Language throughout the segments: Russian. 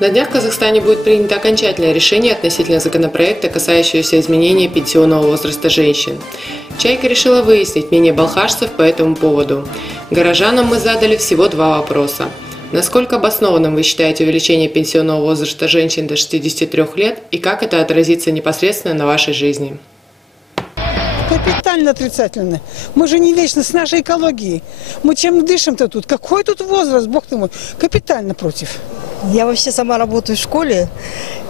На днях в Казахстане будет принято окончательное решение относительно законопроекта, касающегося изменения пенсионного возраста женщин. «Чайка» решила выяснить мнение балхашцев по этому поводу. Горожанам мы задали всего два вопроса. Насколько обоснованным вы считаете увеличение пенсионного возраста женщин до 63 лет и как это отразится непосредственно на вашей жизни? Капитально отрицательно. Мы же не вечно с нашей экологией. Мы чем дышим-то тут? Какой тут возраст, бог ты мой? Капитально против. Я вообще сама работаю в школе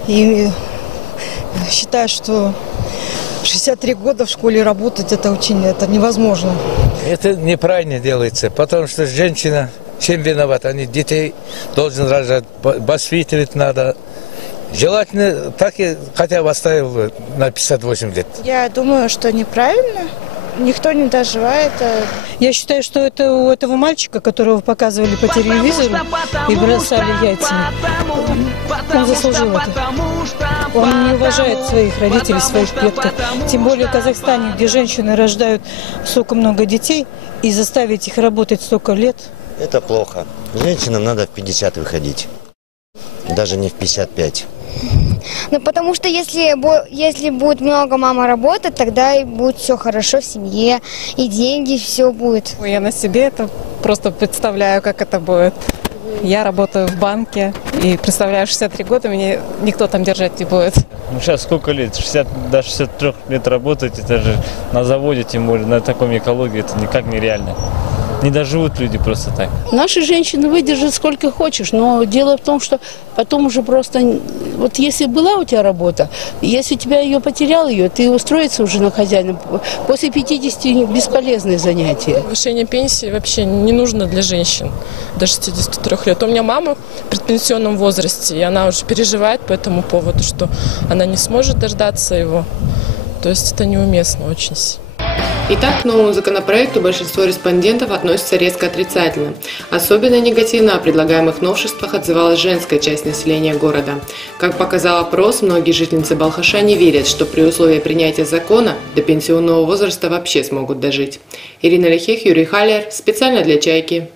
и считаю, что 63 года в школе работать это невозможно. Это неправильно делается, потому что женщина чем виновата? Они детей должны рожать, воспитывать надо. Желательно так и хотя бы оставил на 58 лет. Я думаю, что неправильно. Никто не доживает. Я считаю, что это у этого мальчика, которого показывали по телевизору и бросали яйцами, он заслужил это. Он не уважает своих родителей, своих предков. Тем более в Казахстане, где женщины рождают столько много детей, и заставить их работать столько лет. Это плохо. Женщинам надо в 50 выходить. Даже не в 55. Ну, потому что если будет много мама работать, тогда и будет все хорошо в семье, и деньги, все будет. Я на себе это просто представляю, как это будет. Я работаю в банке, и представляю, 63 года меня никто там держать не будет. Ну, сейчас сколько лет? 60, до 63 лет работать, это же на заводе, тем более, на таком экологии, это никак нереально. Не доживут люди просто так. Наши женщины выдержат сколько хочешь, но дело в том, что потом уже просто... Вот если была у тебя работа, если тебя ее потерял, ты устроиться уже на хозяина. После 50 бесполезное занятие. Повышение пенсии вообще не нужно для женщин до 63 лет. У меня мама в предпенсионном возрасте, и она уже переживает по этому поводу, что она не сможет дождаться его. То есть это неуместно очень сильно. Итак, к новому законопроекту большинство респондентов относятся резко отрицательно. Особенно негативно о предлагаемых новшествах отзывалась женская часть населения города. Как показал опрос, многие жительницы Балхаша не верят, что при условии принятия закона до пенсионного возраста вообще смогут дожить. Ирина Лехех, Юрий Халер. Специально для «Чайки».